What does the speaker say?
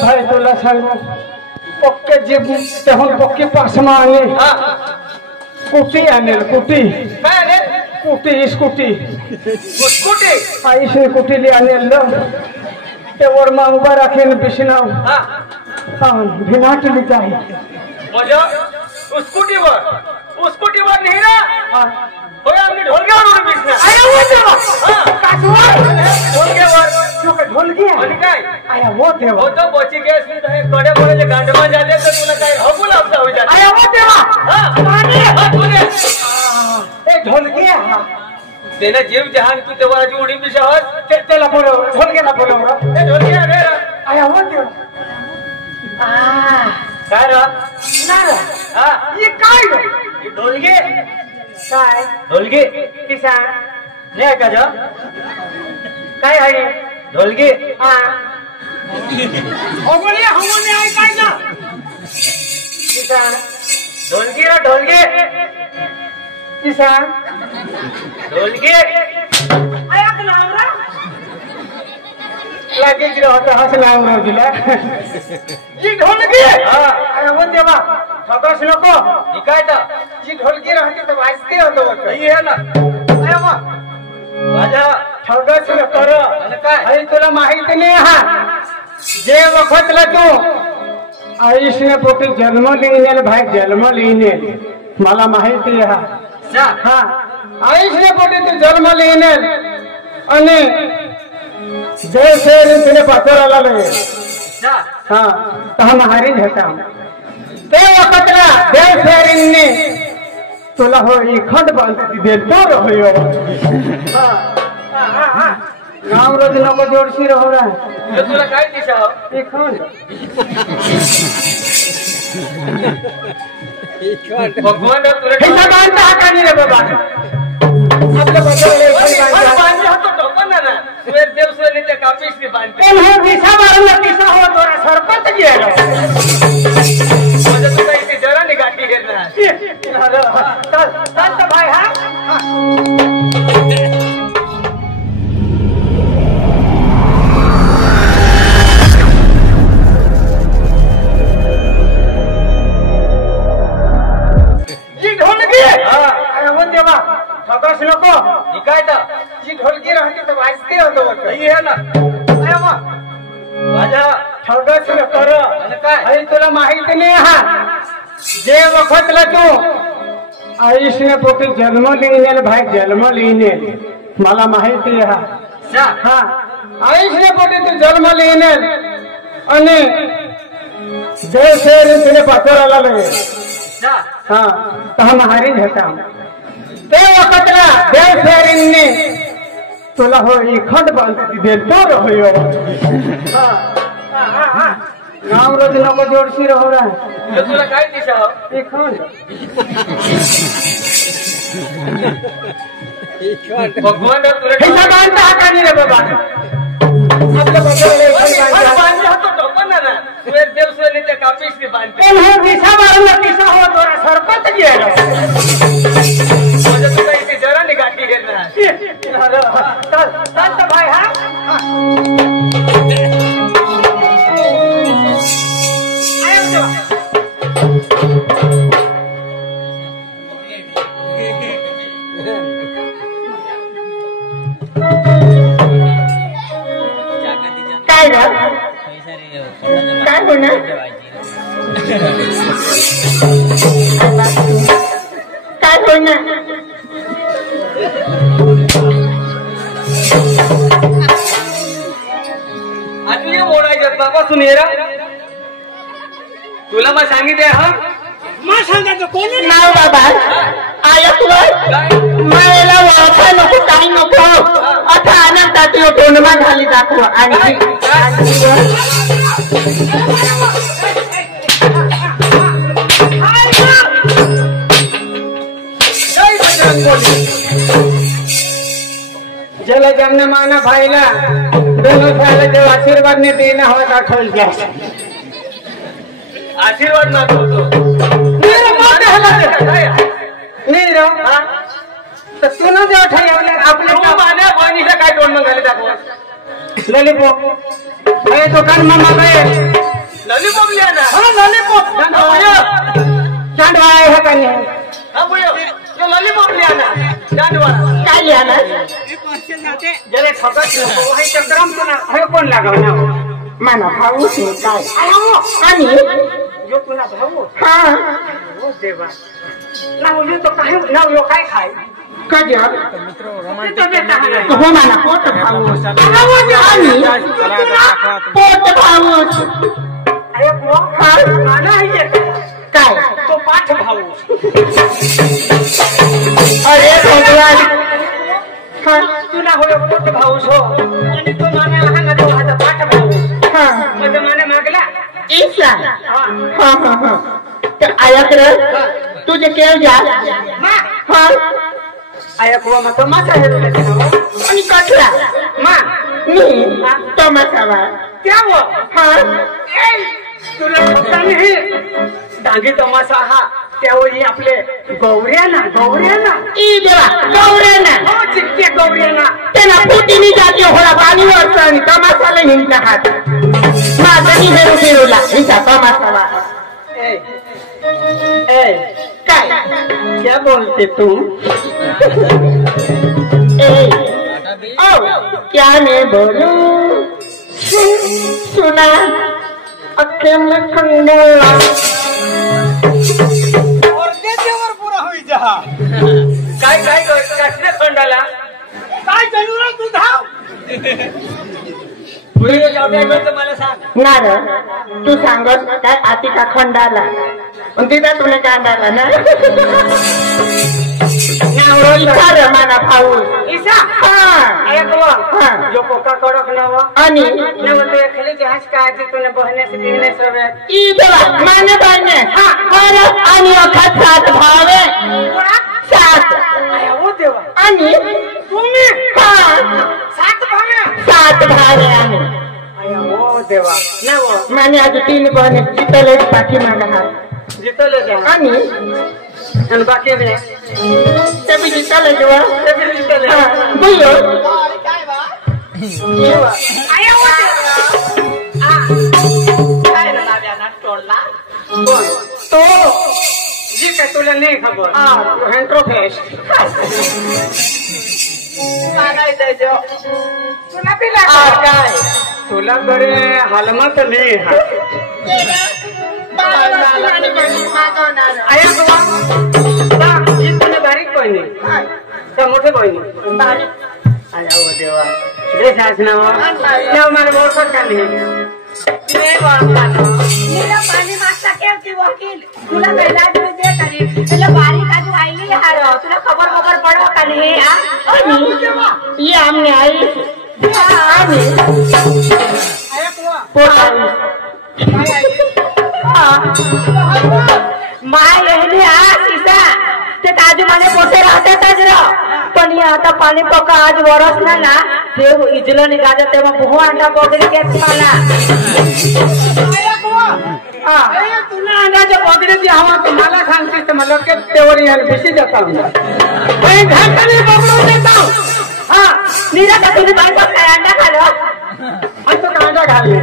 भाई तुला सांग पक्के जीप तेहून पक्की पासमा आणि कुटी आणेल कुटी कुटी स्कूटी स्कूटी आईशी कुटीली आणेल ते वरमा उभा राखेल बिशनाव भिनाटली काही माझ्या स्कूटीवर नाही ना होय आम्ही ढोलक्यावर बिसना आया वो देवा काटवर ढोलक्यावर ढोलकी आणि काय आया वो देवा हो तो बची गॅस मी तर कडे बोलायचे गांडमा झाले तर तुला काय हबूल आपला होई जाते आया वो देवा हा तुने ए ढोलकी तेने जीव जहान तू तेव्हा आजी उडी बिशा होत त्याला बोलव ढोलकीला बोलव ए ढोलक्या रे आया वो देवा काय रा ना ये काय ढोलके काय ढोलके किसान नाही का जा काय आहे ढोलके हा ओगले हमने आहे काय ना किसान ढोलकी रा ढोलके किसान ढोलके आया का नावरा लागे की होता हसला दिला जी ढोलकी अरे वो देवा ठगस नको ही काय तर जी ढोलकी राहते तर वाजते होतो ही आहे ना अरे वा माझा ठगस नको रे आणि काय अरे तुला माहिती नाही हा जे वखतला तू आयुष्य पोटी जन्म लिहिनेल भाई जन्म लिहिनेल मला माहिती आहे हा आयुष्य पोटी तू जन्म लिहिनेल आणि जय शेर तुने पाथराला लगे हाँ तो हम हारी होता ते वक्तला जय शेरिंने तुला हो खंड बांधती दे दूर हो गाँव रोज नको जोड़सी रहो रहा तुला काय दिशा हो खंड भगवान तुला हिसा बांधता हा का नहीं रे बाबा आपल्या बरोबर बांधले होतो टोपण ना सुरेश देव सुरेश कापीस ने बांधते हे विसा मारला किसा हो तोरा सरपंच गेला म्हणजे तुला इथे जरा निघाटी घेणार चल भाई हा जी ढोलकी अरे वो देवा ठगस नको ही काय तर जी ढोलकी राहते तर वाजते होतो ही आहे ना अरे वा माझा ठगस नको रे आणि काय अरे तुला माहिती नाही हा जे वखतला तू आयुष्य पोटी जन्म लिहिनेल भाई जन्म लिहिनेल मला माहिती आहे हा आयुष्य पोटी तू जन्म लिहिनेल आणि जय शेर तुने पाथराला लगे हाँ तो हम हारी होता ते वक्तला जय शेरिंने तुला हो खंड बांधती दे दूर हो गाँव रोज नको जोड़सी रहो रहा तुला काय दिशा हो खंड भगवान तुला हिसा बांधता हा का नहीं रे बाबा आपल्या बरोबर बांधले होतो टोपण ना सुरेश देव सुरेश कापीस ने बांधते हे विसा मारला किसा हो तोरा सरपंच गेला म्हणजे तुला इथे जरा निघाटी घेणार चल भाई हा काय ग काय होणार काय होणार आतली ओढायच्यात बाबा सुनेरा तुला मग सांगितले हा मग सांगायचं कोणी नाव बाबा आया तुला मला वाचा नको काही नको आता आनंदाची टोनमा झाली दाखव आणि ज्याला जमने माना भाईला दोनों भाईला जो आशीर्वाद ने देना होता खोल जाए आशीर्वाद मागवतो नाही रो तर तू न जेव्हा ठेवले आपल्या माझ्या बहिणीला काय तोंड मंगाले दाखव लॉलीपॉप हे दुकान में मागे लॉलीपॉप लिया ना लॉलीपॉप चांदवा है का नहीं हाँ बोलो ये लॉलीपॉप लिया ना जानवा काय लिया ना जरे फकत वही चक्रम तो ना हे कोण लागव ना माना भाऊ से काय आणि जो तुला भाऊ हां हो देवा ना यो तो काय ना यो काय खाय कद्या मित्र रोमांटिक हो माना पोट भाऊ आणि पोट भाऊ अरे वो माना आहे काय तो पाठ भाऊ अरे भगवान तुला हो पोट भाऊ हो आणि तो माने लहान देव हात पाठ भाऊ हां म्हणजे माने मागला ईसा हां ते आयकर तुझे केव जा हां आयकवा मग तो मासा हे आणि कटला मा मी तो मासावा क्या वो हां तुला फक्त नाही डांगी तमाशा हा त्यावेळी आपले गौऱ्याना ई देवा गौऱ्याना हो चिक्के गौऱ्याना त्याला फुटीनी जाती होला पाणीवर आणि तमाशाला हिंडला हात माझानी फिरूला हिचा तमाशाला ए काय क्या बोलते तुम ओ क्या मैं बोलूं सुना अखे में खंडोला काय काय कसल्या खंडाला काय जरूर तू धाव पुढे जाऊया मला सांग ना रे तू सांगत काय आती का खंडाला पण तिथं तुला कांडाला ना रे माना भाऊ ईसा हां ऐकवा जो कोका कडक नवा आणि ने म्हणतो खाली जहाज काय तूने बहने से बिहने सवे ई देवा माने बहने हां परत आणि अखत सात भावे सात वो देवा आणि तुम्ही हां सात भावे आणि वो देवा ना वो माने आज 3 बहने जितले पाठी मागा हा जितले जा आणि बाकी में ते भी जितले जेवा ते भी जितले बोलो काय बा जेवा आया वो काय ना लाव्या ना टोळला तो जी काय तुला नाही खबर तू हँड्रोफेश मागाय द्यायचो तुला बी लागला काय तुला बरे हालमत नाही हा आया बाबा ही तुला बारीक बहिणी का मोठे बहिणी आया हो देवा रे सासनावा नाव मारे मोठं खाली पाणी मागता केवती वकील तुला कैलाज में दे करी એટલે બારી કાજુ આઈલી હારો तुला खबर पडो का नाही आणि ये हमने आई आम्ही माय एहनी आ सीसा ते काजू माने पोटे राहते ताजरो पण ये आता पाणी पका आज वरस ना देव इजलो निघाले तेव्हा बहु अंडा पगडी के खाला तुला अंडाच्या पगडीची हवा तुम्हाला सांगतेस तर मला के तेवढी यार भिशी जाता घाटाने पकडून देता हा नीरा का तुम्ही बायको अंडा खालो अंडा घालले